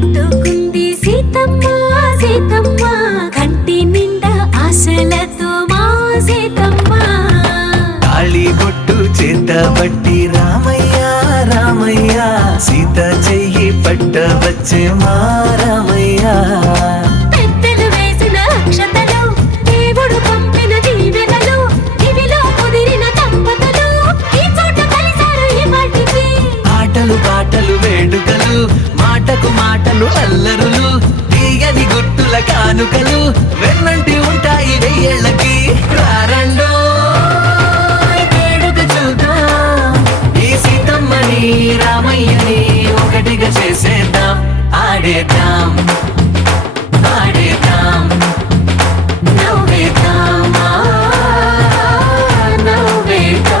పెట్టుకుంది సీతమ్మ సీతమ్మ కంటి నిండా ఆశలతో మా సీతమ్మ తాళి బొట్టు చేతబట్టి రామయ్య రామయ్య సీత చెయ్యి పట్టవచ్చే మా రామయ్య పెద్దలు వేసిన అక్షతలు దేవుడు పంపిన దీవెనలు ఇవిలో కుదిరిన దంపతులు ఈ చోట కలిసారు ఈ వాటికి ఆటలు పాటలు వేడుకలు మాటకు మాటలు అల్లరులు తీయని గుర్తుల కానుకలు వెన్నంటి ఉంటాయి వెయ్యేళ్ళకి రారండో వేడుక చూద్దాం ఈ సీతమ్మని రామయ్యని ఒకటిగా చేసేద్దాం ఆడేద్దాం ఆడేద్దాం నవ్వేద్దాం నవ్వేద్దాం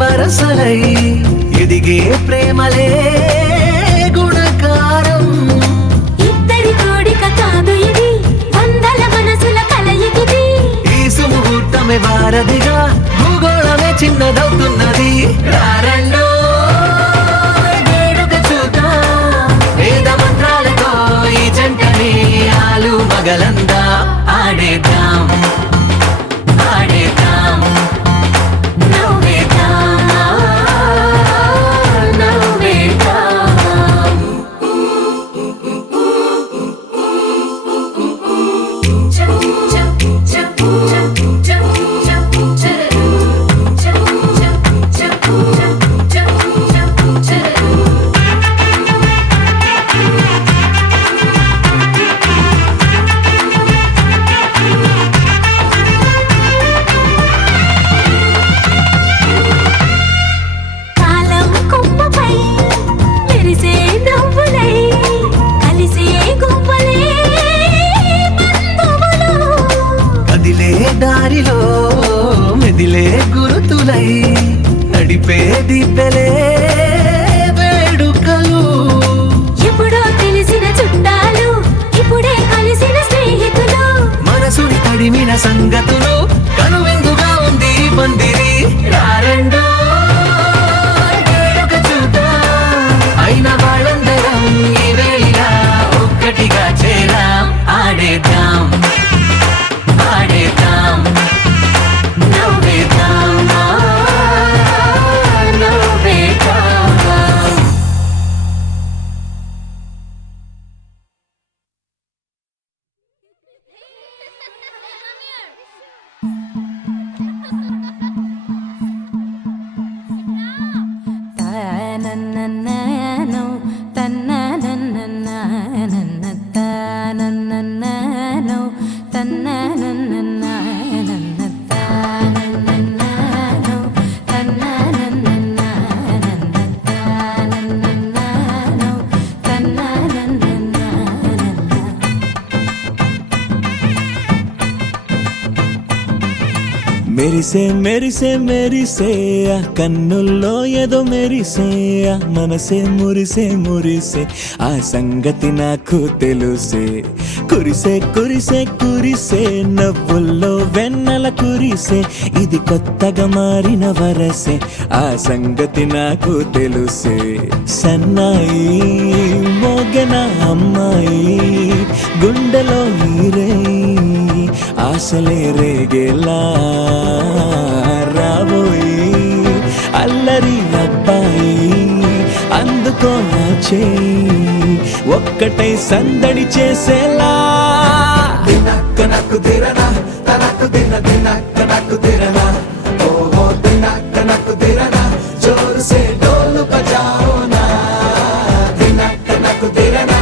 వరసలై ఎదిగే ప్రేమలే గుణకారం ఇద్దరి కోడిక కాదు ఇది వందల మనసుల కలయికిది ఈ సుముహూర్తమే వారధిగా భూగోళమే చిన్నదవుతున్నది రారండో వేడుక చూద్దాం వేద మంత్రాలతో ఈ జంటని ఆలు మగలందా ఆడేద్దాం ఆడేద్దాం దారిలో మెదిలే గురుతులై నడిపే దిబ్బెలే వేడుకలు ఎప్పుడో తెలిసిన చుట్టాలు ఇప్పుడే కలిసిన స్నేహితులు మనసుని తడిమిన సంగతులు కనువిందుగా ఉంది పందిరి రారండో వేడుక చూద్దాం అయిన వాళ్ళందరం ఈ వేళ ఒక్కటిగా చేరాం ఆడేద్దాం ఆడేద్దాం నవ్వేద్దాం నవ్వేద్దాం తనననననో తననననననన తనననననో తననననననన తనననననో తననననననన తనననననో తననననననన మెరిసే మెరిసే మెరిసే ఆ కన్నుల్లో ఏదో మెరిసే ఆ మనసే మురిసే మురిసే ఆ సంగతి నాకు తెలుసే కురిసే కురిసే కురిసే నవ్వుల్లో వెన్నెల కురిసే ఇది కొత్తగా మారిన వరసే ఆ సంగతి నాకు తెలుసే సన్నాయి మోగన అమ్మాయి గుండెలో ఈరే ఆశలే రేగేలా రాబోయి అల్లరి అబ్బాయి అందుకో నా చేయి ఒక్కటై సందడి చేసేలా దినక్క నాకు దిరనా తనకు దిన దినక్క నాకు దిరనా ఓహో దినక్క నాకు దిరనా జోరు సే డోలు బజాओ నా దినక్క నాకు దిరనా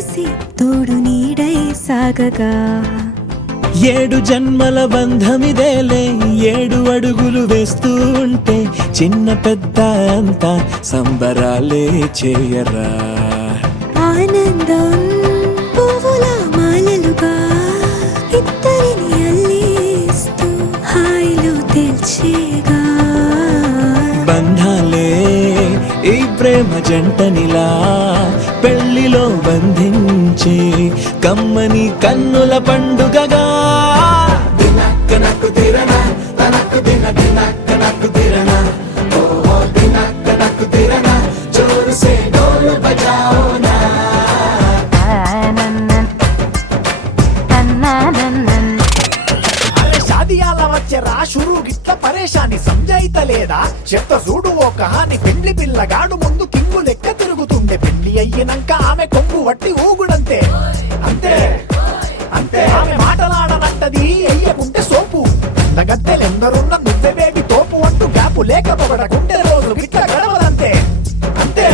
కలిసి తోడు నీడై సాగగా 7 జన్మల బంధమిదేలే 7 అడుగులు వేస్తూ ఉంటే చిన్న పెద్ద అంతా సంబరాలే చేయరా ఆనందం పువ్వుల మాలలుగా ఇద్దరిని అల్లేస్తూ హాయిలో తెల్చేగా బంధాలే ఈ ప్రేమ జంటనిలా పెళ్లిలో బంధించి కమ్మని కన్నుల పండుగగా దినక్క నక్కు తిరనా తనక్కు దిన దినక్క నక్కు తిరనా ఓహో దినక్క నక్కు తిరనా జోరు సే డోలు బజాओ నా అరే షాదియాల వచ్చెరా షురు గిట్ల పరేషాని సంజాయితలేదా చెత్త చూడు ఓ కహాని పెండ్లి పిల్లగాడు ముందు కింగు లెక్క తిరుగుతుండే పెళ్లి అయ్యినంక ఆమె కొంగు వట్టి ఊగుడంతే అంతే అంతే ఆమె మాటలాడనంటది అయ్యకుంటే సోపు నగత్తెలెందరున్న నువ్వే బేబీ తోపు అంటూ గ్యాపు లేకపోవడకుంటే రోజు గిట్ల గడవదంతే అంతే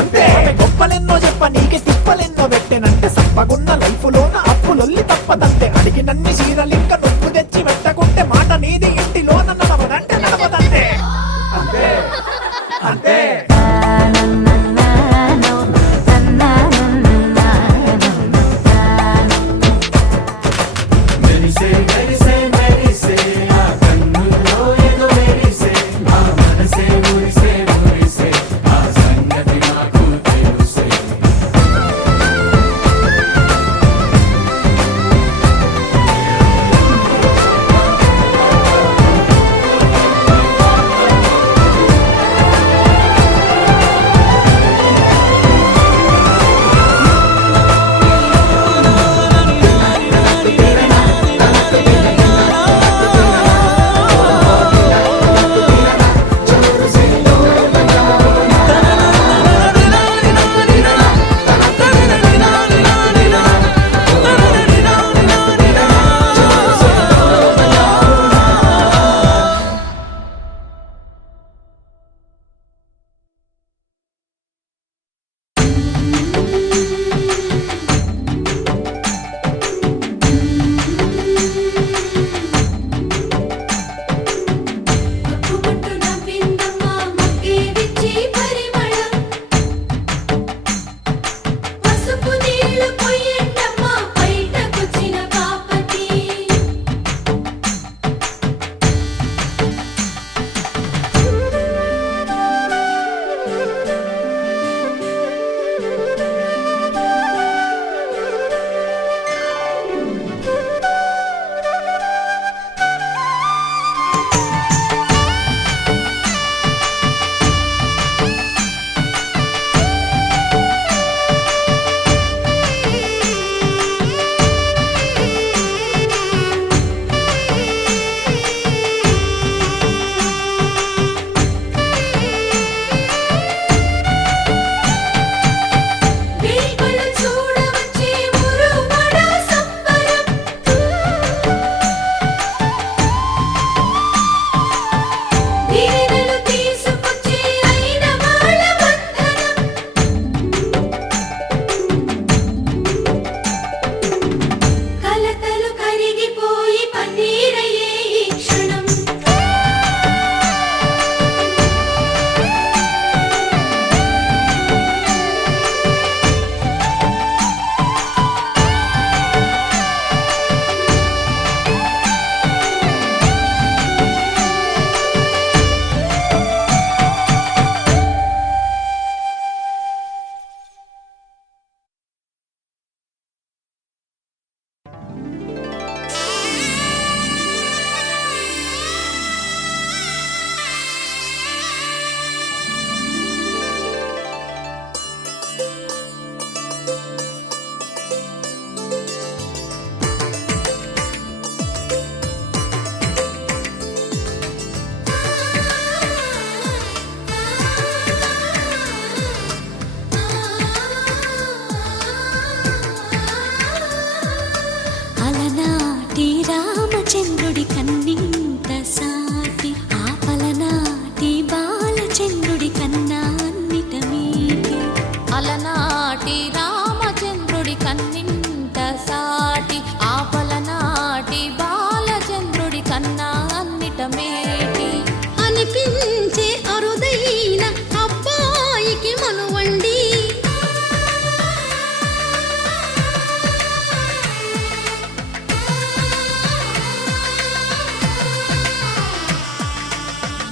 అంతే ఆమె గొప్పలెన్నో చెప్ప నీకే తిప్పలెన్నో పెట్టెనంటే సప్పగున్న లైఫ్ లోన అప్పులొల్లి తప్పదంతే అడిగినన్ని చీరలింక నొప్పు తెచ్చి పెట్టకుంటే మాట నీది ఇంటిలోన నడవదంటే నడవదంతే అంతే అంతే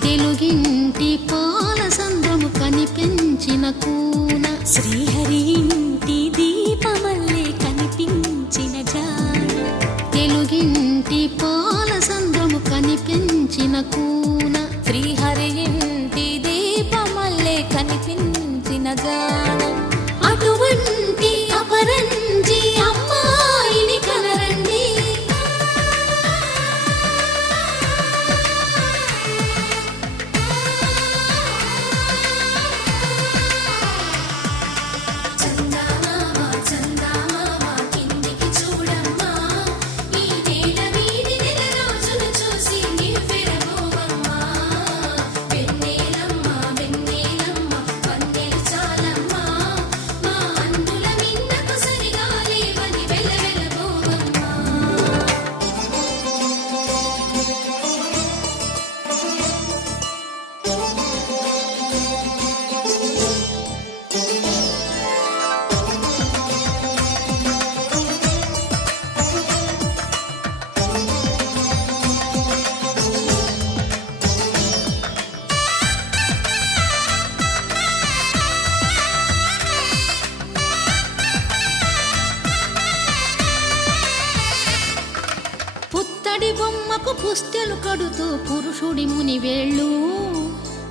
తెలుగింటి పాల సంద్రము కనిపించిన కూన శ్రీహరి ఇంటి దీపమల్లే కనిపించిన జాన తెలుగింటి పాల సంద్రము కనిపించిన కూన శ్రీహరి ఇంటి దీపమల్లే కనిపించిన జాన అటువంటి అపరంజి అమ్మాయిని కనరండి చందమామ చందమామ కిందికి చూడమ్మా ఈ నేల వీడి నెల రోజులు చూసి నివ్వెరబోవమ్మా వెన్నెలమ్మ వెన్నెలమ్మ వన్నెలు చాలమ్మా మా అన్నుల మిన్నకు సరిగా లేవని వెలవెలబోవమ్మా పుత్తడి బొమ్మకు పుస్తెలు కడుతూ పురుషుడి ముని వేళ్ళు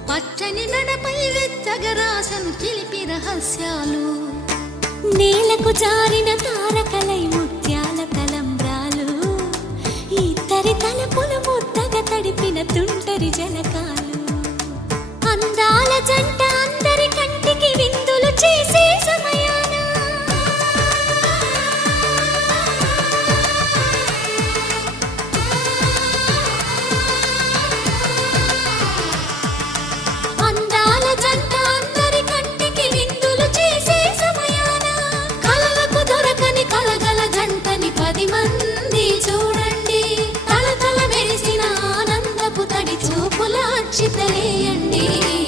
పచ్చని నడపై వెచ్చగరాసను చిలిపి రహస్యాలు నేలకు జారిన తారకలై ముత్యాల తలంబ్రాలు ఇద్దరి తలపులు ముద్దగా తడిపిన తుంటరి జలకాలు అందాల జంట అందరి కంటికి విందులు చేసే సమయాన అందాల జంట అందరి కంటికి విందులు చేసే సమయాన కలలకు దొరకని కలగల జంటని 10 మంది చూడండి తలతల మెరిసిన ఆనందపు తడి చూపుల అచ్చితలేయండి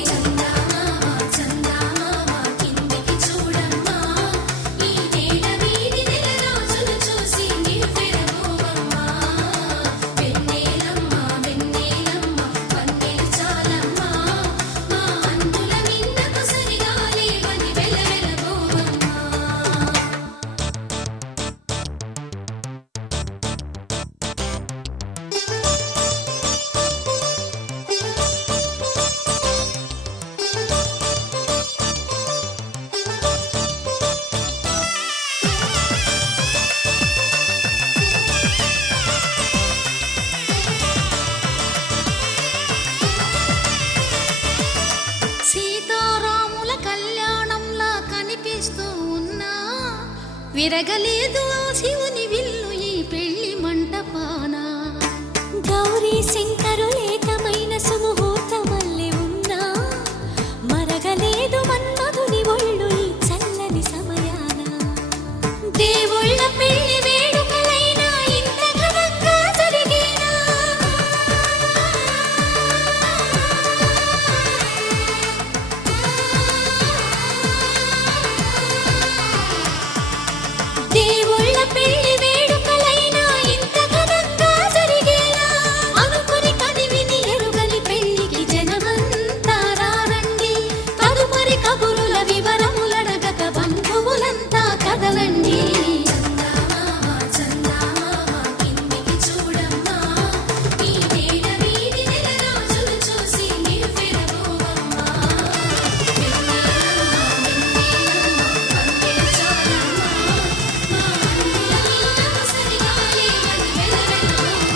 చందమామ చందమామ కిందికి చూడమ్మా ఈ నేల వీడి నెల రోజులు చూసి నివ్వెరబోవమ్మా వెన్నెలమ్మ వెన్నెలమ్మ వన్నెలు చాలమ్మా మా అన్నుల మిన్నకు సరిగా లేవని వెలవెలబోవమ్మా సీతారాముల కళ్యాణంలా కనిపిస్తూ ఉన్నా విరగలేదు ఆ శివుని విల్లు ఈ పెళ్లి మంటపాన గౌరీ శంకరు ఏకమైన సుముహూర్తమల్లె ఉన్నా మరగలేదు మన్మధుని ఒళ్ళు ఈ చల్లని సమయాన దేవుళ్ళ పెళ్లి వేడుకలైనా ఇంత ఘనంగా జరిగేనా దేవుళ్ళ పెళ్లి వేడుకలైనా ఇంత ఘనంగా జరిగేనా అనుకుని కనివిని ఎరుగని పెళ్లికి జనమంతా రారండి తదుపరి కబురుల వివరములడగక బంధువులంతా కదలండి చందమామ చందమామ కిందికి చూడమ్మా ఈ నేల వీడి నెల రోజులు చూసి నివ్వెరబోవమ్మా వెన్నెలమ్మ వెన్నెలమ్మ వన్నెలు చాలమ్మా మా అన్నుల మిన్నకు సరిగా లేవని వెలవెలబోవమ్మా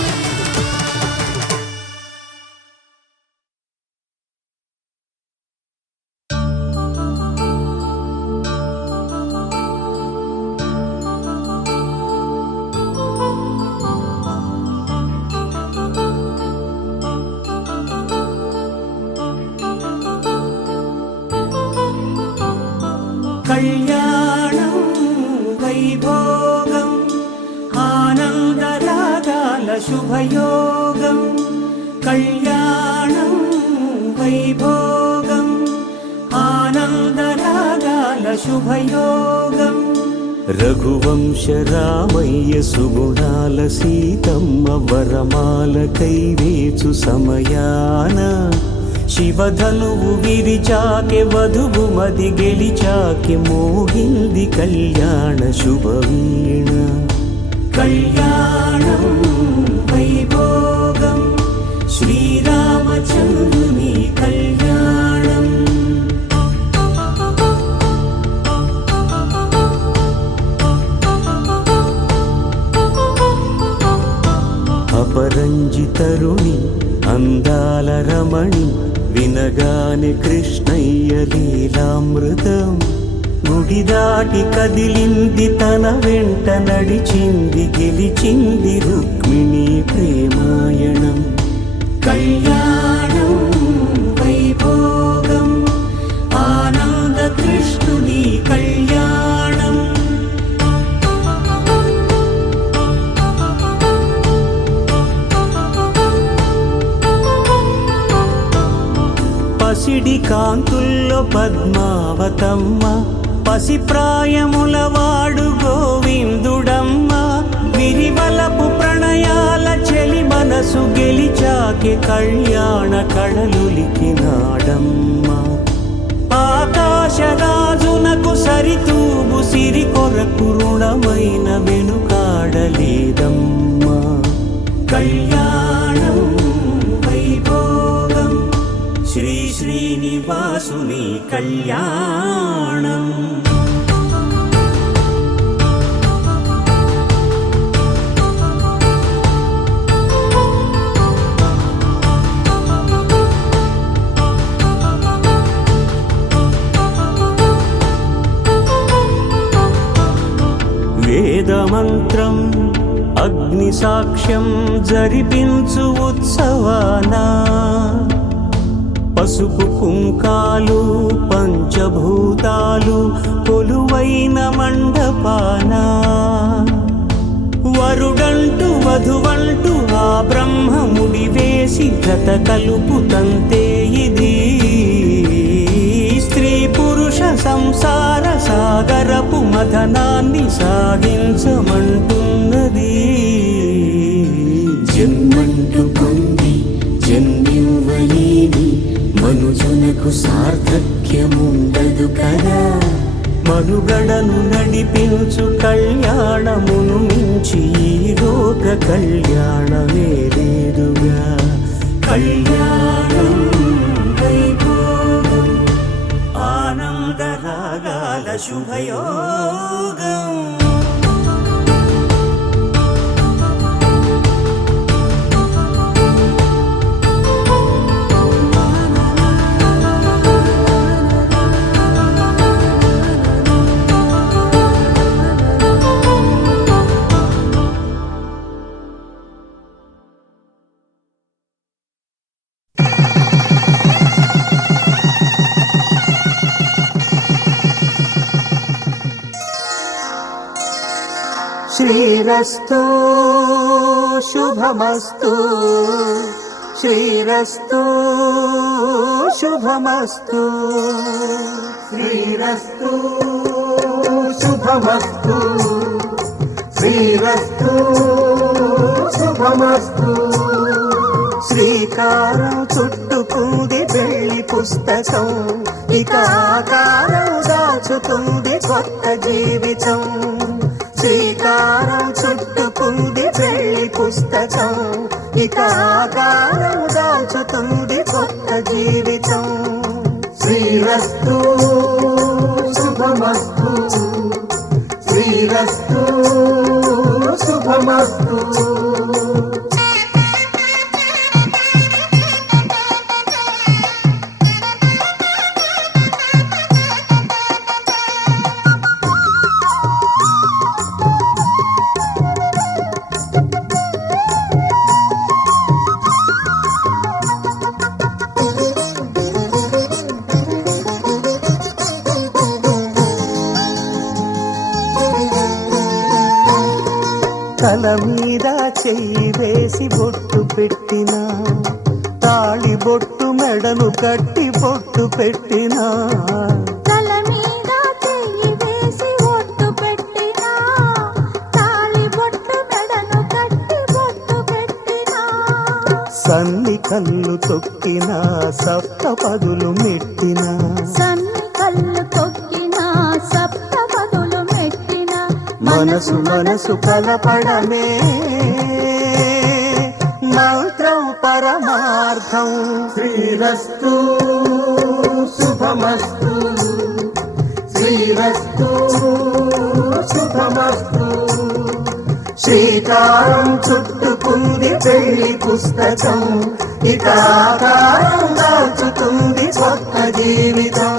కళ్యాణం వైభోగం ఆనందరాగాల శుభయోగం కళ్యాణం వైభోగం ఆనందరాగాల శుభయోగం రఘువంశ రామయ్య సుగుణాల సీతమ్మ వరమాల కైవేచు సమయాన శివధనువు విరిచాకె వధువు మది గెలిచాకె మోగింది కళ్యాణ శుభవీణ. కళ్యాణం వైభోగం శ్రీరామచంద్రుని కళ్యాణం. అపరంజి తరుణి అందాల రమణి వినగానే కృష్ణయ్య లీలామృతం. గుడి దాటి కదిలింది తన వెంట నడిచింది గెలిచింది రుక్మిణి ప్రేమాయణం. కళ్యాణం వైభోగం ఆనంద కృష్ణుని కళ్యాణం. పసిడి కాంతుల్లో పద్మావతమ్మ పసిప్రాయముల వాడు గోవిందుడమ్మ. విరివలపు ప్రణయాల చెలి మనసు గెలిచాకె కళ్యాణ కళలులికినాడమ్మ. ఆకాశరాజునకు సరితూబు సిరి కొరకు రుణమైన వెనుకాడలేదమ్మ. కళ్యాణం వైభోగం శ్రీ శ్రీనివాసుని కళ్యాణం. వేదమంత్రం అగ్ని సాక్ష్యం జరిపించు ఉత్సవానా. పసుపు కుంకాలు పంచభూతాలు కొలువైన మండపాన. వరుడంటూ వధువంటూ ఆ బ్రహ్మముడి వేసి జత కలుపుతంతే ఇది. స్త్రీ పురుష సంసార సాగరపు మథనాన్ని సాగించమంటున్నది. జన్మంటూ పొంది జన్మివ్వలేని మనుజునకు సార్థక్యముండదు కదా. మనుగడను నడిపించు కళ్యాణమును మించి ఈ లోక కళ్యాణమే లేదుగా. కళ్యాణం వైభోగం ఆనందరాగాల శుభయోగం. శ్రీరస్తు శుభమస్తు శ్రీరస్తు శుభమస్తు శ్రీరస్తు శుభమస్తు శ్రీరస్తు శుభమస్తు. శ్రీకారం చుట్టుకుంది పెళ్లి పుస్తకం, ఇక ఆకారం దాచుతుంది కొత్త జీవితం. శ్రీకారం చుట్టుకుంది పెళ్లి పుస్తకం, ఇక ఆకారం దాచుతుంది కొత్త జీవితం. శ్రీరస్తు శుభమస్తు శ్రీరస్తు శుభమస్తు. తల మీద చెయ్యి వేసి బొట్టు పెట్టినా, తాళి బొట్టు మెడను కట్టి బొట్టు పెట్టినా. తల మీద చెయ్యి వేసి బొట్టు పెట్టినా, తాళి బొట్టు మెడను కట్టి బొట్టు పెట్టినా. సన్ని కళ్ళు తొక్కిన సప్తపదులు మెట్టిన సన్ని కళ్ళు తొక్కిన సప్తపదులు మెట్టిన మనసు మనసు కలపడమే మంత్రం పరమార్థం. శ్రీరస్తు శుభమస్తు, శ్రీరస్తు శుభమస్తు. శ్రీకారం చుట్టుకుంది పెళ్లి పుస్తకం, ఇక ఆకారం దాచుతుంది కొత్త జీవితం.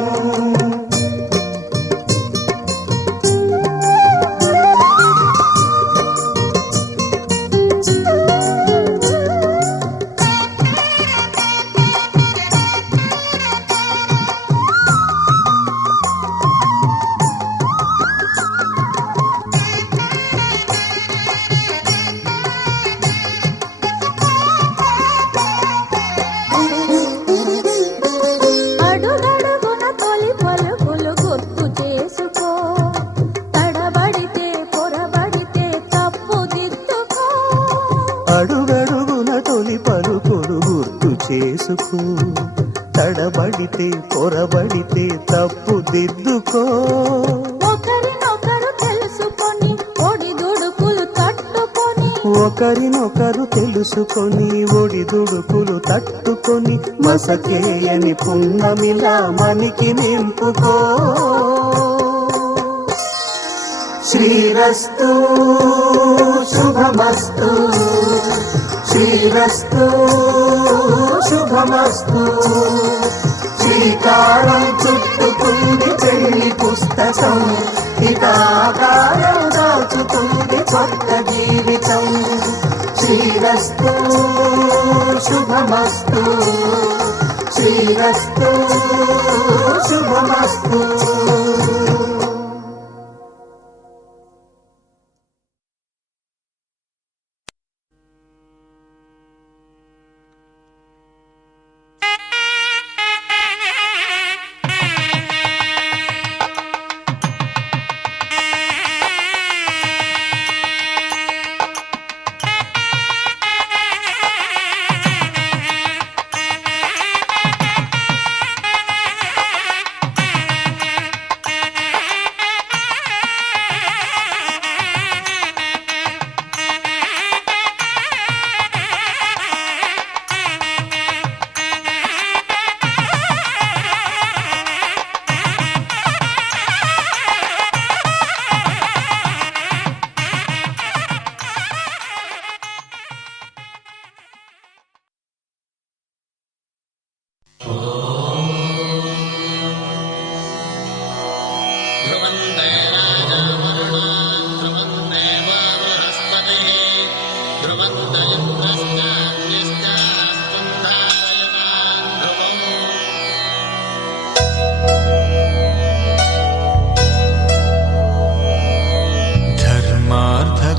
అడుగడుగున తొలి పలుకులు గుర్తు చేసుకో, తడబడితే పొరబడితే తప్పు దిద్దుకో. అడుగడుగున తొలి పలుకుడు గుర్తు చేసుకో, తడబడితే పొరబడితే తప్పు దిద్దుకో. ఒకరినొకరు తెలుసుకొని ఒడిదుడుకులు తట్టుకొని, ఒకరినొకరు తెలుసుకొని ఒడిదుడుకులు తట్టుకొని మసకేయని పున్నమిలా మనికి నింపుకో. శ్రీరస్తు శుభమస్తు, శ్రీరస్తు శుభమస్తు. శ్రీకారం చుట్టుకుంది పెళ్లి పుస్తకం, ఇక ఆకారం దాచుతుంది కొత్త జీవితం. శ్రీరస్తు శుభమస్తు, శ్రీరస్తు శుభమస్తు.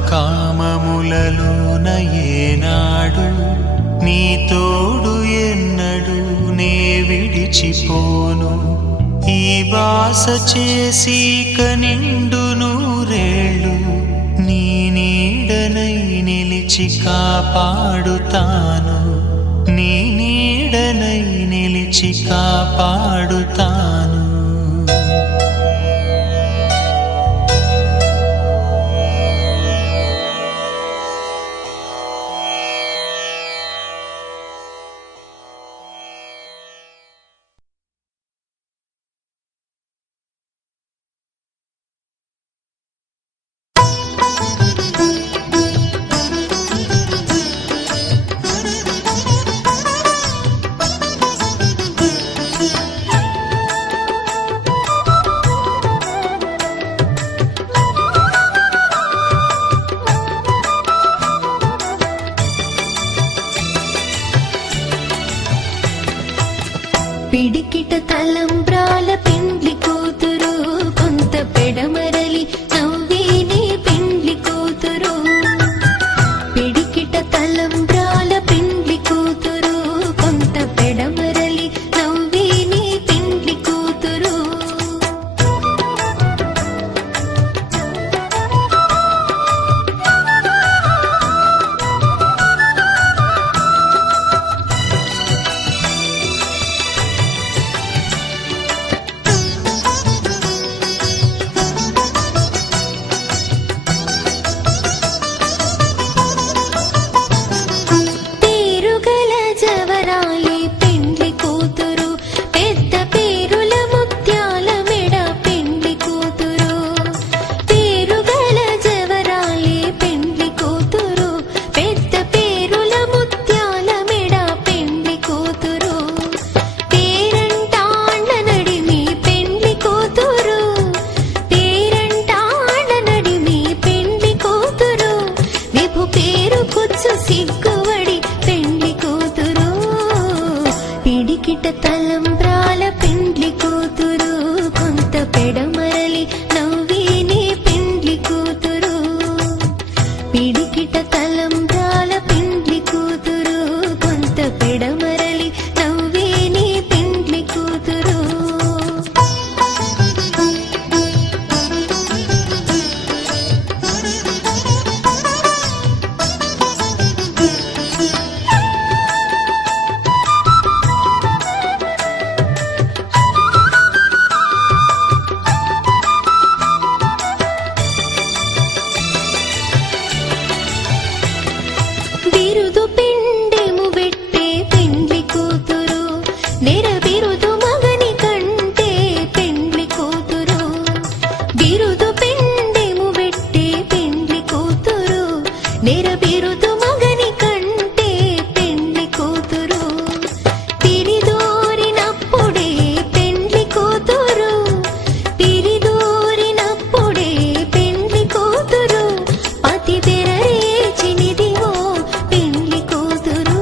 కామములలోన ఏనాడు నీ తోడు ఎన్నడు నే విడిచిపోను. ఈ బాస చేసి కనిండు నూరేళ్ళు నీ నీడనై నిలిచి కాపాడుతాను, నీ నీడనై నిలిచి కాపాడుతాను. పిడికిట తలంబ్రాల పెండ్లి కూతురు, కొంత పెడమరలి నవ్విని పెండ్లి కూతురు. పిడికిట తలంబ్రాల పెండ్లి కూతురు, కొంత పెడమరలి నవ్విని పెండ్లి కూతురు. సిగ్గువడి పెండ్లి కూతురు పిడికిట తలంబ్రాల పెండ్లి కూతురు కొంత పెడమరలి నవ్వేనే పెండ్లి కూతురు పిడికిట తలంబ్రాల పెండ్లి కూతురు కొంత పెడమరలి నవ్వేనే పెండ్లి కూతురు బిరుదు పిండెము పెట్టే పెండ్లి కూతురు నెర బిరుదు మగని కంటే పెండ్లి కూతురు బిరుదు పిండెము పెట్టే పెండ్లి కూతురు నెర బిరుదు మగని కంటే పెండ్లి కూతురు తిరిదోరినప్పుడే పెండ్లి కూతురు తిరిదోరినప్పుడే పెండ్లి కూతురు పతి తెరరేచినిదివో పెండ్లి కూతురు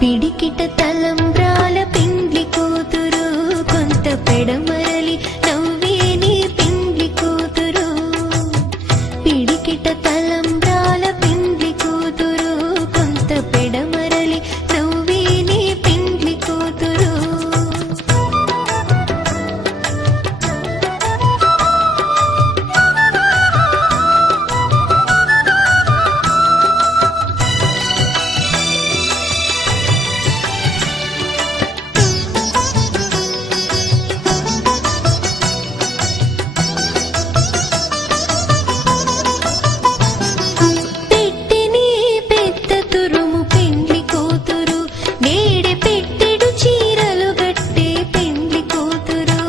పిడికిట తలంబ్రాల పెండ్లి కూతురు కొంత పెడమరలి నవ్వేని పెండ్లి కూతురు పిడికిట తలంబ్రాల పెండ్లి కూతురు కొంత పెడమరలి నవ్వేని పెండ్లి కూతురు పెట్టెని పెద్ద తురుము పెండ్లి కూతురు నేడే పెట్టెడు చీరలు గట్టే పెండ్లి కూతురు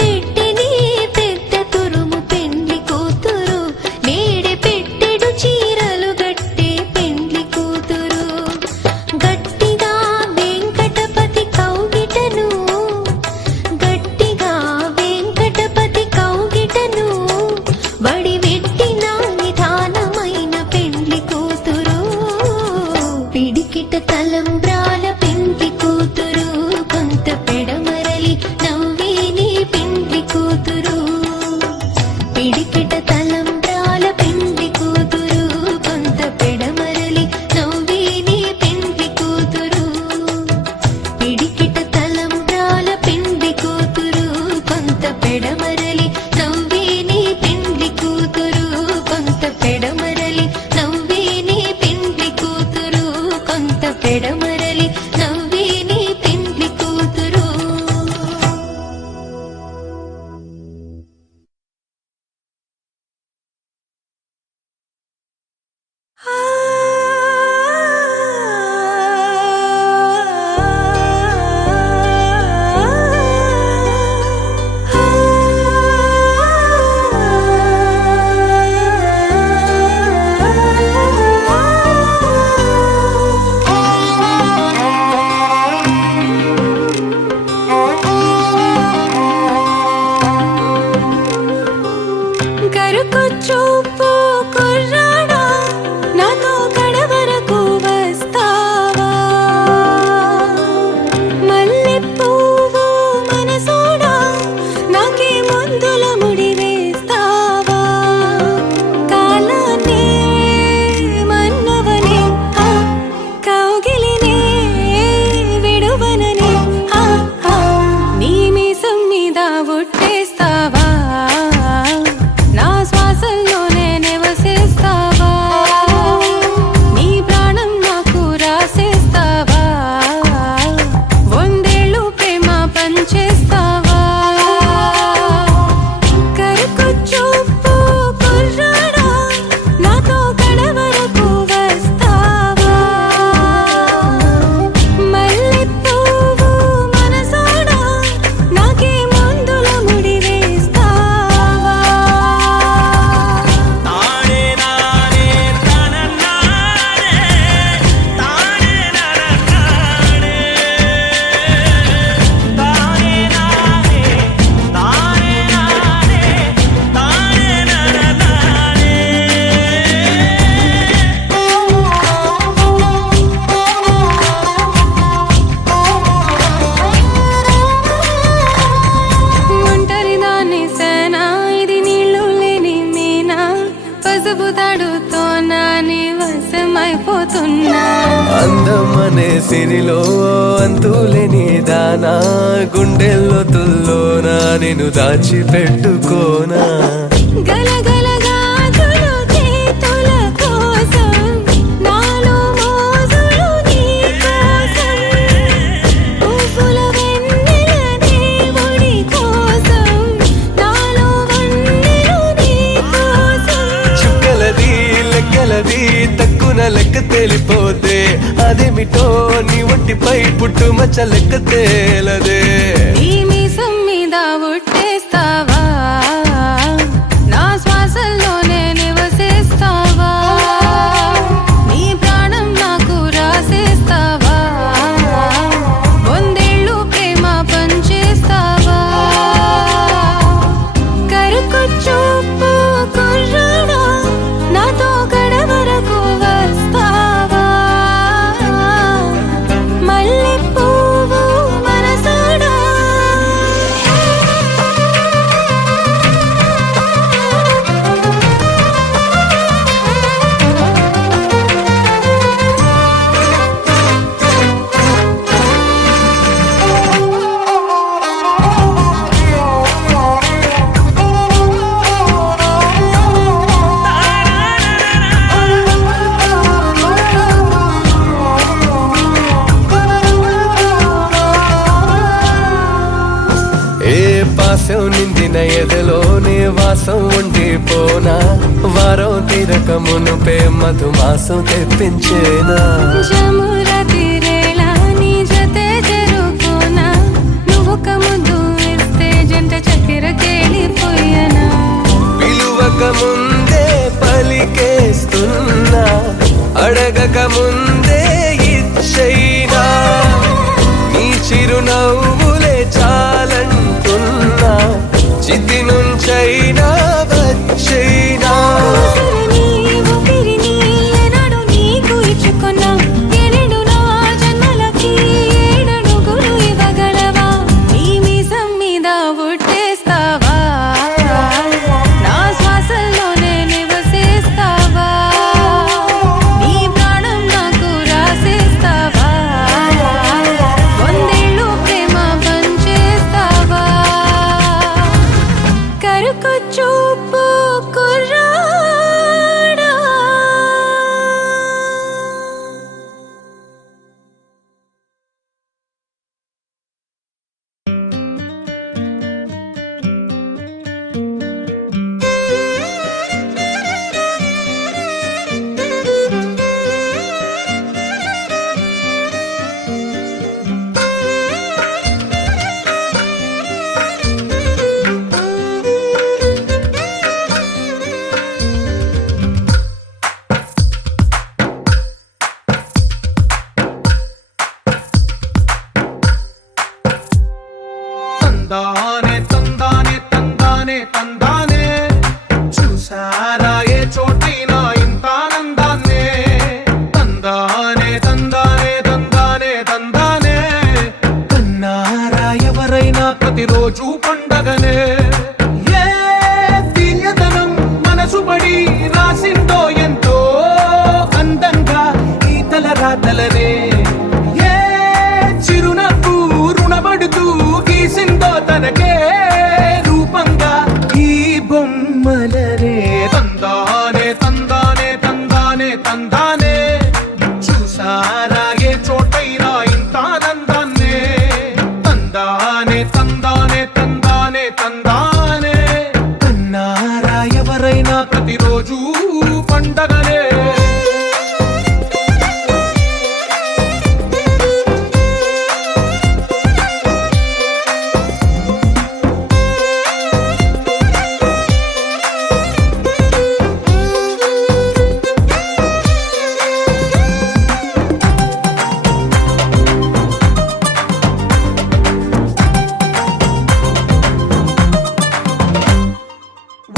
పెట్టెని పెద్ద తురుము పెండ్లి కూతురు నేడే పెట్టెడు చీరలు గట్టే పెండ్లి కూతురు గట్టిగా వెంకటపతి కౌగిటను గట్టిగా వెంకటపతి కౌగిటను వడివెట్టిన నిధానమైన పెండ్లి కూతురు పిడికిట తలంబ్రాల పెండ్లి కూతురు కొంత పెడమరలి నవ్వేని పెండ్లి కూతురు పిడికిట తలంబ్రాల పెండ్లి కూతురు కొంత పెడమరలి నవ్వేని పెండ్లి కూతురు పిడికిట తలంబ్రాల పెండ్లి కూతురు కొంత పెడమరలి నవ్వేని పెండ్లి కూతురు కొంత పెడమరలి నవ్వేని పెండ్లి కూతురు కొంత పెడమరలి మర్చిపోతున్నా. అందం అనే సిరిలో అంతులేని దానా, గుండెల్లో తుల్లోనా నిన్ను దాచిపెట్టుకోనా. గలగల గాజులు చేతుల కోసం, నాలో మోజులు నీ కోసం, పువ్వుల వెన్నెల దేవుడి కోసం, నాలో వన్నెలు నీ కోసం. చుక్కలది లెక్కలది తక్కున లెక్క తేలిపోతే, అదేమిటో నీ ఒంటిపై పుట్టు మచ్చ లెక్క తేలదే. ఈ మీసం మీద ఒట్టేస్తావా, నా శ్వాసల్లోనే నివసిస్తావా, నీ ప్రాణం నాకు రాసేస్తావా, వందేళ్ళు ప్రేమ పంచేస్తావా. కరుకొచ్చూపు కుర్రాడా, నాతో గడవరకు వస్తావా, మల్లె పువ్వు మనసాడా. ఏ పాసం నిందిన ఎదలోనే వాసం ఉండిపోనా, వారం తీరక మునుపే మధుమాసం తెప్పించేనా. జముర తీరేలా నీ జతే జరుకోనా, నువ్వొక ముద్దు ఇస్తే జంట చక్కెర కేలిపోయనా. పిలువక ముందే పలికేస్తున్నా, అడగక ముందే ఇచ్చైనా, నీ చిరునవ్వులే చాలంటున్నా, చితి నుంచైనా వచ్చైనా. ఊపిరి నీ ఊపిరి నీ ఏనాడు నీకు ఇచ్చుకున్నా, ఏడేడు నా జన్మలకి ఏడడుగులు ఇవ్వగలవా. ఈ మీసం మీద ఒట్టేస్తావా, నా శ్వాసల్లోనే నివసిస్తావా, నీ ప్రాణం నాకు రాసేస్తావా, వందేళ్ళు ప్రేమ పంచేస్తావా. కరుకొచ్చూపు కుర్రాడా. తందానే తందానే తందానే తందానే, చూసారా ఏ చోటైనా ఇంత ఆనందాన్నే. తందానే తందానే తందానే తందానే, కన్నారా ఎవరైనా ప్రతిరోజు పండగనే. ఏ తీయదనం మనసు పడి రాసిందో ఎంతో అందంగా ఈ తల రాతలనే. ఏ చిరునవ్వు రుణపడుతూ గీసిందో తనకే రూపంగా ఈ బొమ్మలనే. తందానే తందానే తందానే తందానే, చూసారా ఏ చోటైనా ఇంత ఆనందాన్నే. తందానే తందానే తందానే తందానే, కన్నారా ఎవరైనా ప్రతిరోజు పండగనే.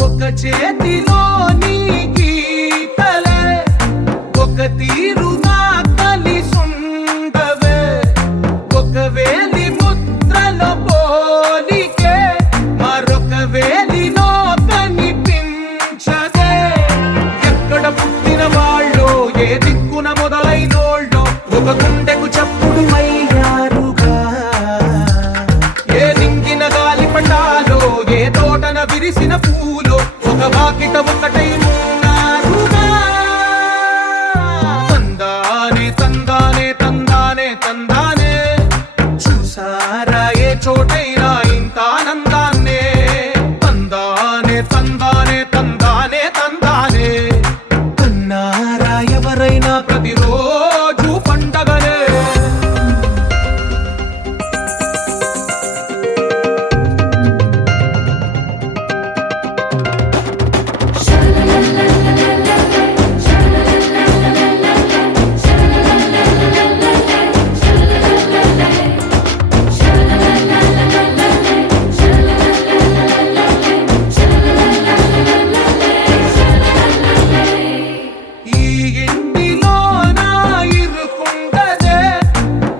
ఒక చేతిలో నీ గీతలే, ఒక తీరుగా కలిసుండవే, ఒక వేలి ముద్రలో పోలికే మరొక వేలిలో కనిపించదే. ఎక్కడ పుట్టిన వాళ్ళో ఏ దిక్కున మొదలైనోళ్ళో ఒక గుండెకు చప్పుడు అయ్యారుగా. ఏ నింగిన గాలి పటాలో ఏ తోటన విరిసిన పూలో ఒక వాకిట ఒకటై ఉన్నారుగా. తందానే తందానే తందానే తందానే చూసారా ఏ చోటైనా ఇంత ఆనందాన్నే. తందానే తందానే తందానే తందానే అన్నారా ఎవరైనా ప్రతిరోజు పండగనే. ఈ ఇంటిలోన ఇరుకుండదే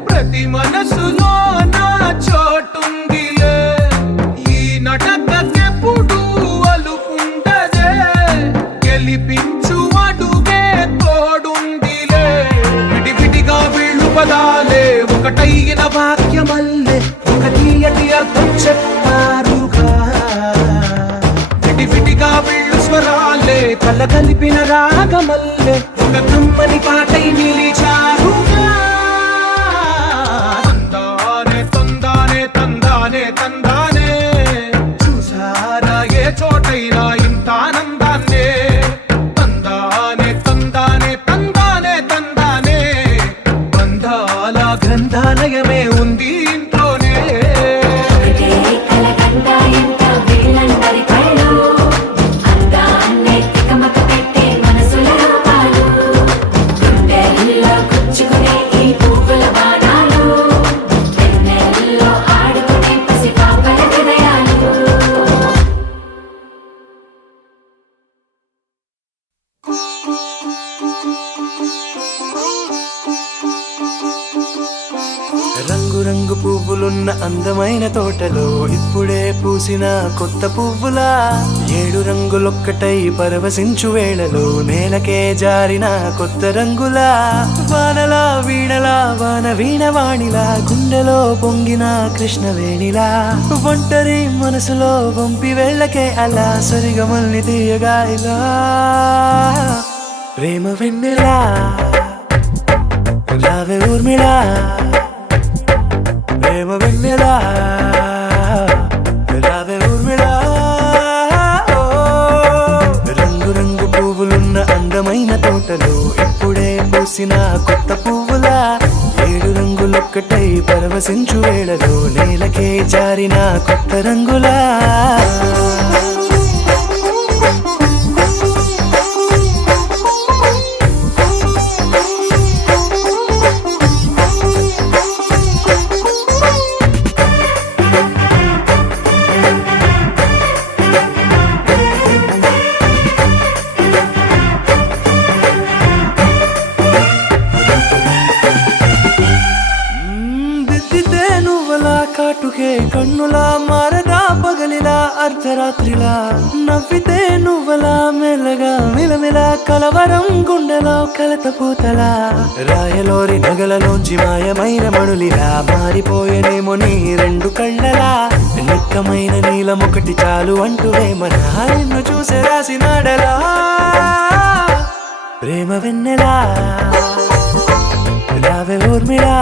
ప్రతి మనసులోన చోటుందిలే. ఈ నటకెప్పుడు అలుకుండదే గెలిపించు అడుగే తోడుందిలే. విడివిడిగా వీళ్ళు పదాలే ఒకటైన వాక్యమల్లే ఒక తీయటి అర్థం చెప్పారుగా. విడివిడిగా వీళ్ళు స్వరాలే కల కలిపిన రాగమల్లే ఒక కమ్మని పాటై నిలిచారుగా. తందానే తందానే తందానే తందానే చూసారా ఏ చోటైనా ఇంత ఆనందాన్నే. తందానే తందానే తందానే తందానే బంధాల గ్రంథాలయమే ఉంది ఇంట్లోనే. రంగు రంగు పువ్వులున్న అందమైన తోటలో ఇప్పుడే పూసిన కొత్త పువ్వులా. 7 రంగులొక్కటై పరవశించు వేళలో నేలకే జారిన కొత్త రంగులా. వానలా వీణలా వాన వీణవాణిలా గుండెలో పొంగిన కృష్ణవేణిలా. ఒంటరి మనసులో వంపి వెళ్ళకే అలా సరిగమల్ని తీయగా ఇలా. ప్రేమ వెన్నెలా రావే ఊర్మిళా. ప్రేమ వెన్నెలా రావే ఊర్మిళా. రంగు రంగు పువ్వులున్న అందమైన తోటలో ఇప్పుడే పూసిన కొత్త పువ్వులా. 7 రంగులొక్కటై పరవశించు వేళలో నేలకే జారిన కొత్త రంగులా. దిద్దితే నువ్వలా కాటుకే కన్నులా మారదా పగలిలా అర్ధరాత్రిలా. నవ్వితే నువ్వలా మెల్లగా మిలమిలా కలవరం గుండెలో కలత పూతలా. రాయలోరి నగలలోంచి మాయమైన మణులిలా మారిపోయేనేమో నీ 2 కళ్ళలా. నిక్కమైన నీలమొకటి చాలు అంటూ వేమనా నిన్ను చూసే రాసినాడలా. ప్రేమ వెన్నెలా రావే ఊర్మిళా.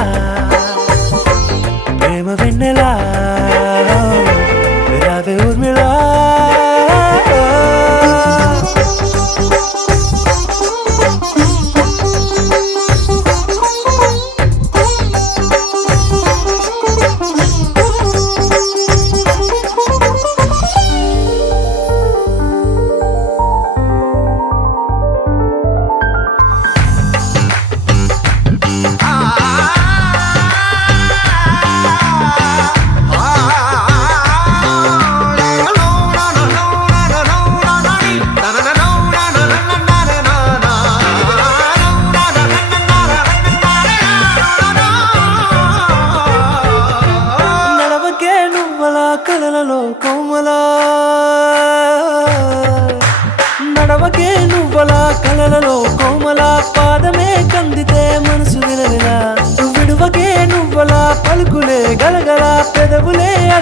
ప్రేమ వెన్నెలా రావే ఊర్మిళా.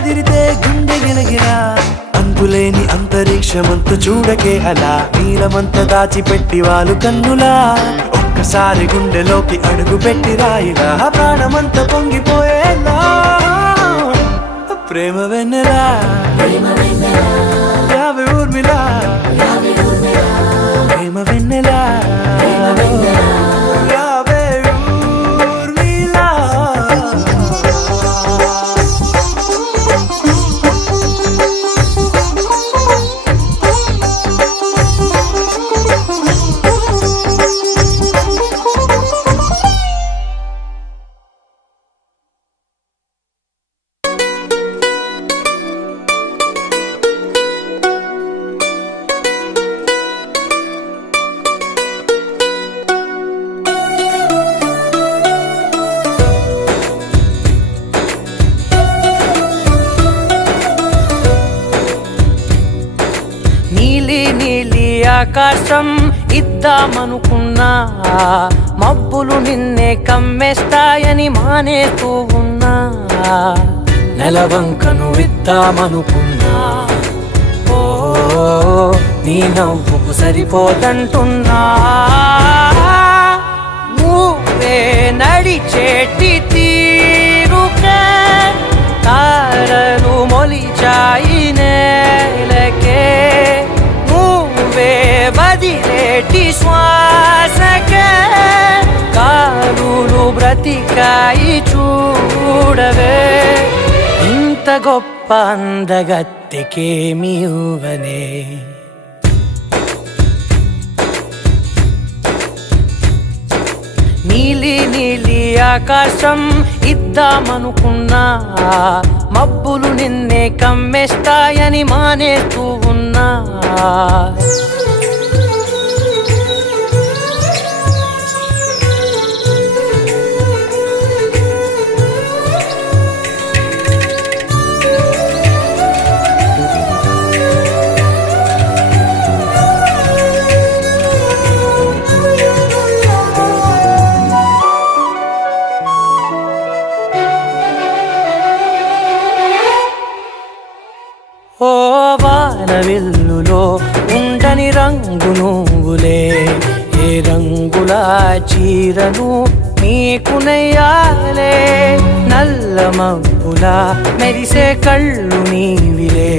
చెదిరితే గుండె గిలగిలా అంతులేని అంతరిక్షమంతు చూడకే అలా నీలమంత దాచిపెట్టి వాళ్ళు కన్నులా ఒక్కసారి గుండెలోకి అడుగు పెట్టి రాయిలా ప్రాణమంత పొంగిపోయేలా ప్రేమ వెన్నెలా యావే ఊర్మిళా ప్రేమ వెన్నెలా యావే ఊర్మిళా నీలి నీలి ఆకాశం ఇద్దామనుకున్నా మబ్బులు నిన్నే కమ్మేస్తాయని మానేస్తూ ఉన్నా నెలవంకను ఇద్దామనుకున్నా ఓ నీ నవ్వుకు సరిపోదంటున్నా నువ్వే నడిచేటి తీరుకే తారలు మొలిచాయి నేలకే నువ్వే వదిలేటి శ్వాసకే కాలులు బ్రతికాయి చూడవే ఇంత గొప్ప అందగత్తెకేమి ఇవ్వనే నీలి నీలి ఆకాశం ఇద్దామనుకున్నా మబ్బులు నిన్నే కమ్మేస్తాయని మానేస్తూ ఉన్నా ఓ వానవిల్లులో ఉండని రంగు నువ్వులే ఏ రంగుల చీరను నీకు నెయ్యాలే నల్ల మబ్బుల మెరిసే కళ్ళు నీవిలే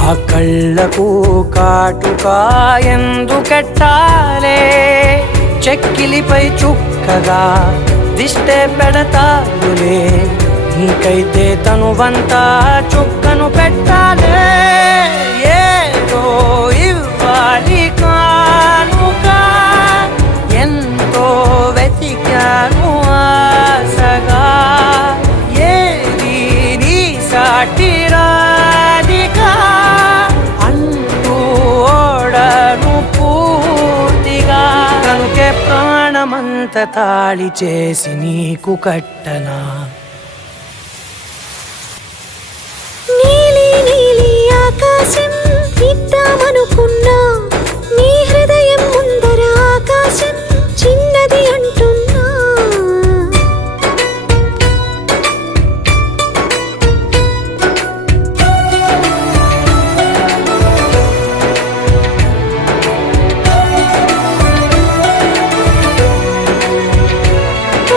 ఆ కళ్ళకు కాటుకా ఎందుకెట్టాలే చెక్కిలిపై చుక్కగా దిష్టే పెడతాడులే నీకైతే తనువంతా చుక్కను పెట్టాలే ఏదో ఇవ్వాలి కానుక ఎంతో వెతికాను ఆశగా ఏది నీ సాటి రాధిక అంటూ ఓడను పూర్తిగా కనుకే ప్రాణమంత తాళి చేసి నీకు కట్టనా నీలి నీలి ఆకాశం ఇద్దామనుకున్నా నీ హృదయం ముందర ఆకాశం చిన్నది అంటున్నా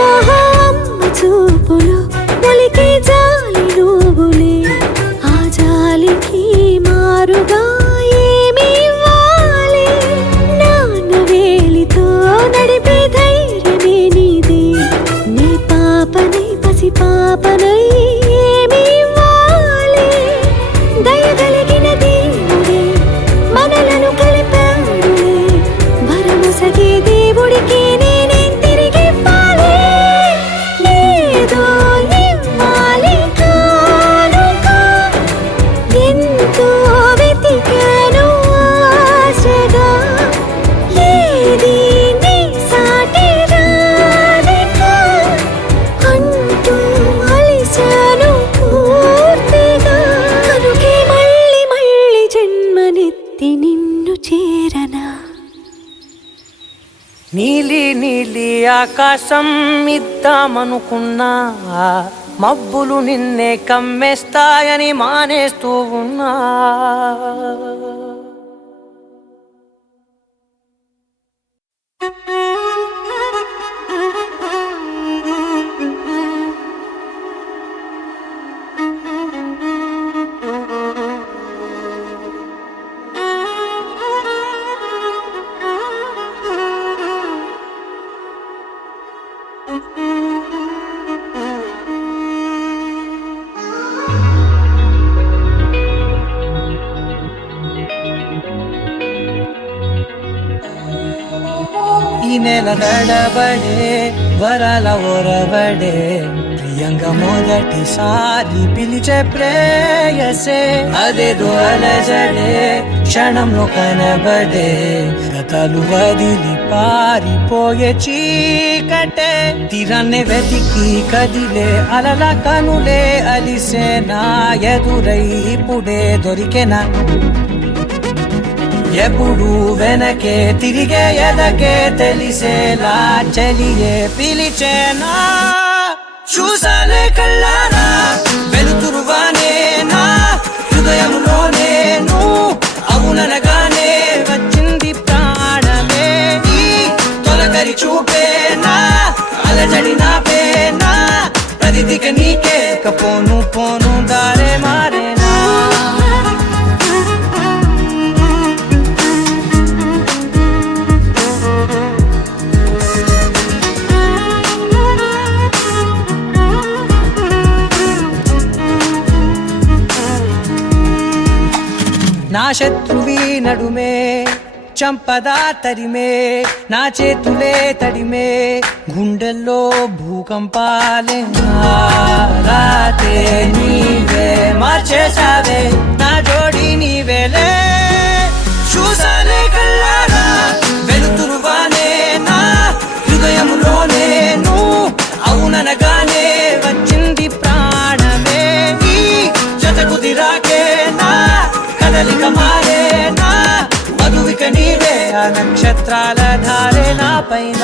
ఆహా అమ్మ చూపులు మొలికే జాలి నువ్వులే ఆ జాలికి మారుగా ఏమి ఇవ్వాలి నాన్న వేలితో నడిపే ధైర్యమే నీదే నీ పాపనై పసి పాపనై ఏమి ఇవ్వాలి దయగలిగిన దేవుడే మనలను కలిపాడులే వరమొసగే దేవుడికి నేనేం తిరిగి ఇవ్వాలి ఏదో ఇవ్వాలి కానుక ఎంతో వెతికాను ఆశగా ఏది నీ సాటి రాధిక అంటూ అలిశాను పూర్తిగా కనుకే మళ్ళీ మళ్ళీ జన్మనెత్తి నిన్ను చేరనా నీలి నీలి ఆకాశం ఇద్దామనుకున్నా మబ్బులు నిన్నే కమ్మేస్తాయని మానేస్తూ ఉన్నా. ఈ నెల నడబడే వరాల ఒరవడే ప్రియంగా మొదటిసారి పిలిచే ప్రేయసే అదేదో అలజడే క్షణంలో కనబడే గతాలు వదిలి పారిపోయే చీకటే తీరాన్ని వెతికి కదిలే అలల కనులే అలిసే నా ఎదురై ఇప్పుడే దొరికెనా ఎప్పుడు వెనకే తిరిగే ఎదకే తెలిసేలా చెలియే పిలిచేనా చూసాలే కళ్ళారా వెలుతురువానే నా హృదయంలోనే అవుననగానే వచ్చింది ప్రాణమే నీ తొలకరి చూపేనా అలజడి నాపేనా ప్రతిదిక నీకే పోను పోను దారే మారేనా నా శత్రువి నడుమే చంపదా తరిమే నా చేతులే తడిమే గుండెల్లో భూకంపాలే రాతే నీవే మార్చేసావే నా జోడి నీవేలే చూసానే కళ్ళారా వెలుతురువానే నా హృదయంలోనే అవుననగానే వచ్చింది ప్రాణమే నీ జత కుదిరాకే నా కదలిక మారేనా మధువిక నీవే ఆ నక్షత్రాల ధారే నా పైన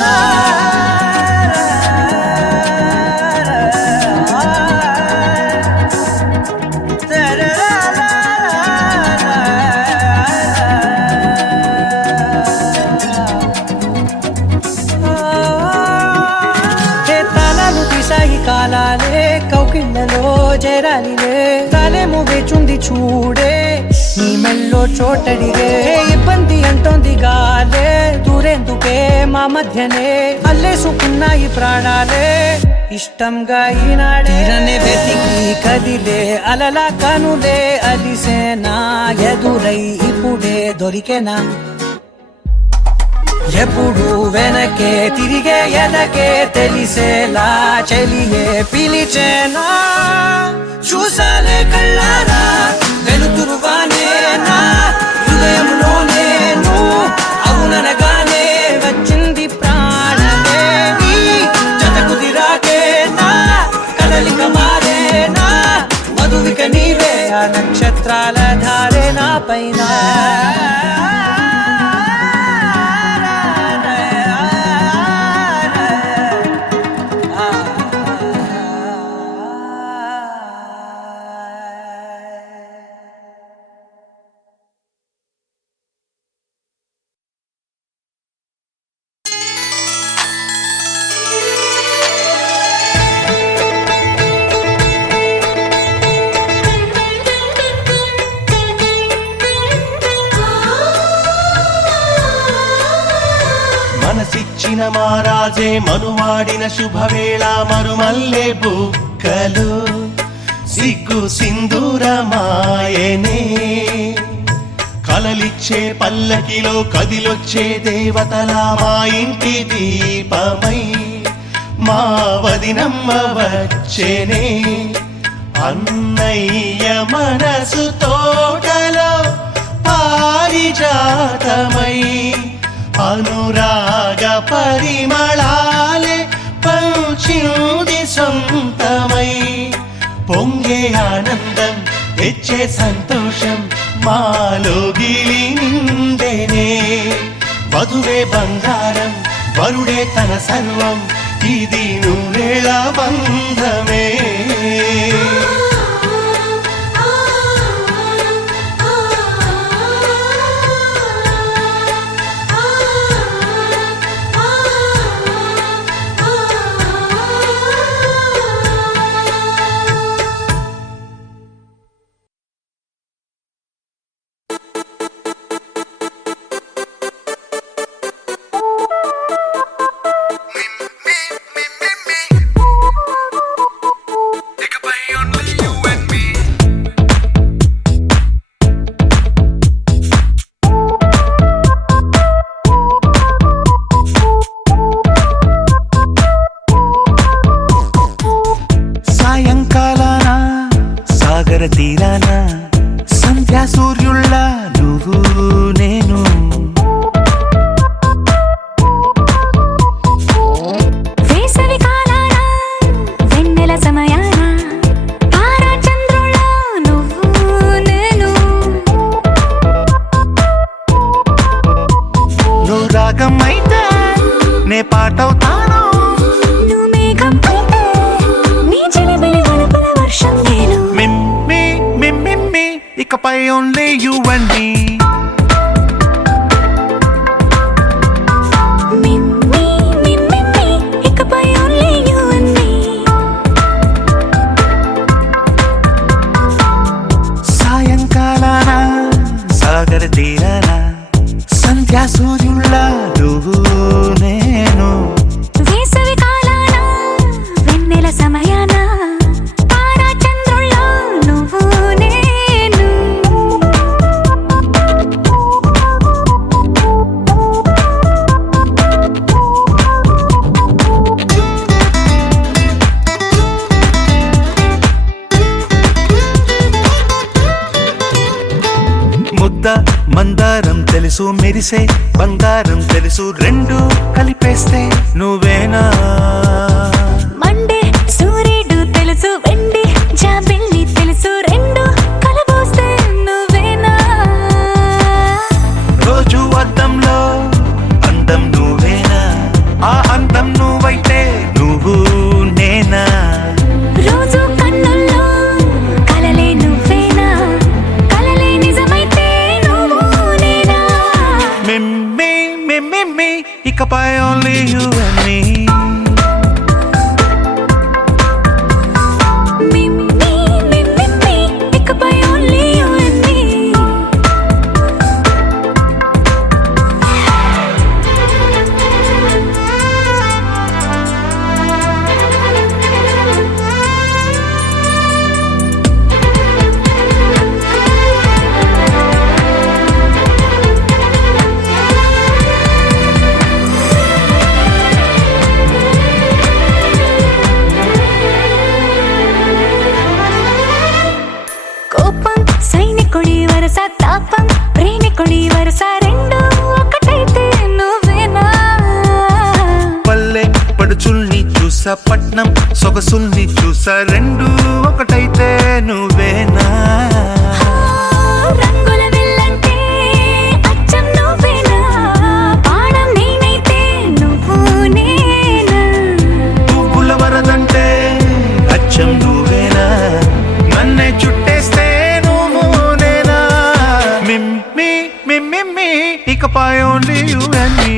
తలలు తీసాయి కాలాలే కౌకిళ్ళలో చేరాలిలే తలేమో వేచుంది చూడే నీ మెల్లో చోటడిగే ఇబ్బంది అంటోంది గాలే దూరేందుకే మా మధ్యనే అల్లేసుకున్నాయి ప్రాణాలే ఇష్టంగా ఈనాడే వెతికి కదిలే అలలా కనులే అలిసేనా ఎదురై ఇప్పుడే దొరికెనా ఎప్పుడు వెనకే తిరిగే ఎదకే తెలిసేలా చెలియే పిలిచేనా చూసాలే కళ్ళారా వెలుతురువానే నా హృదయంలోనే అవుననగానే వచ్చింది ప్రాణమే నీ జత కుదిరాకే నా కదలిక మారేనా మధువిక నీవే ఆ నక్షత్రాల ధారే నా పైన మనసిచ్చిన మారాజే మనువాడిన శుభవేళ మరుమల్లే బుక్కలు సిగ్గు సింధూరమాయనే కలలిచ్చే పల్లకిలో కదిలొచ్చే దేవతలా మా ఇంటి దీపమై మా వదినమ్మ వచ్చేనే అన్నయ్య మనసు తోటలో పారిజాతమై అనురాగ పరిమళాలే పంచింది సొంతమై పొంగే ఆనందం తెచ్చే సంతోషం మాలోగిలి నిండేనే వధువే బంగారం వరుడే తన సర్వం ఇది నూరేళ్ళ బంధమే తీరాన సంధ్యా సూర్యుళ్ళ నువ్వు నేను వేసవి కాలాన వెన్నెల సమయాన తారా చంద్రుళ్ళ నువ్వు నేను నువ్వు రాగం అయితే నే పాటవుతాను నువ్వు మేఘం అయితే నీ చిలిబిలి వలపుల వర్షం నేను మిమ్మి మిమ్మి ఇకపై ఓన్లీ యు అండ్ మీ మిమ్మి మిమ్మి ఇకపై ఓన్లీ యు అండ్ మీ సాయంకాలాన సాగర తీరాన సంధ్యా సూర్యుళ్ళ నువ్వు నేను వేసవి కాలాన వెన్నెల సమయాన తారా చంద్రుళ్ళ నువ్వు నేను ముద్ద మందారం తెలుసు మెరిసే బంగారం తెలుసు రెండు కలిపేస్తే నువ్వేనా మండే సూర్యుడు తెలుసు వెండి జాబిల్లి తెలుసు రెండు కలబోస్తే నువ్వేనా రోజు అద్దంలో అందం నువ్వేనా ఆ అందం నువ్వైతే నువ్వు నేనా రోజు కన్నుల్లో కలలే నువ్వేనా కలలే నిజమైతే నువ్వు నేనా మిమ్మి మిమ్మి ఇకపై ఓన్లీ యు అండ్ మీ మిమ్మి మిమ్మి ఇకపై ఓన్లీ యు అండ్ మీ కోపం సైనికుడి వరస తాపం ప్రేమికుడి వరస రెండు ఒకటైతే నువ్వేనా పల్లె పడుచుల్ని చూసా పట్నం సొగసుల్ని చూసా రెండు ఒకటైతే నువ్వేనా రంగుల విల్లంటే అచ్చం నువ్వేనా బాణం నేనైతే నువ్వు నేనా పువ్వుల వరదంటే అచ్చం నువ్వేనా నన్నే చుట్టేస్తే నువ్వు నేనా మిమ్మి మిమ్మి ఇకపై ఓన్లీ యు అండ్ మీ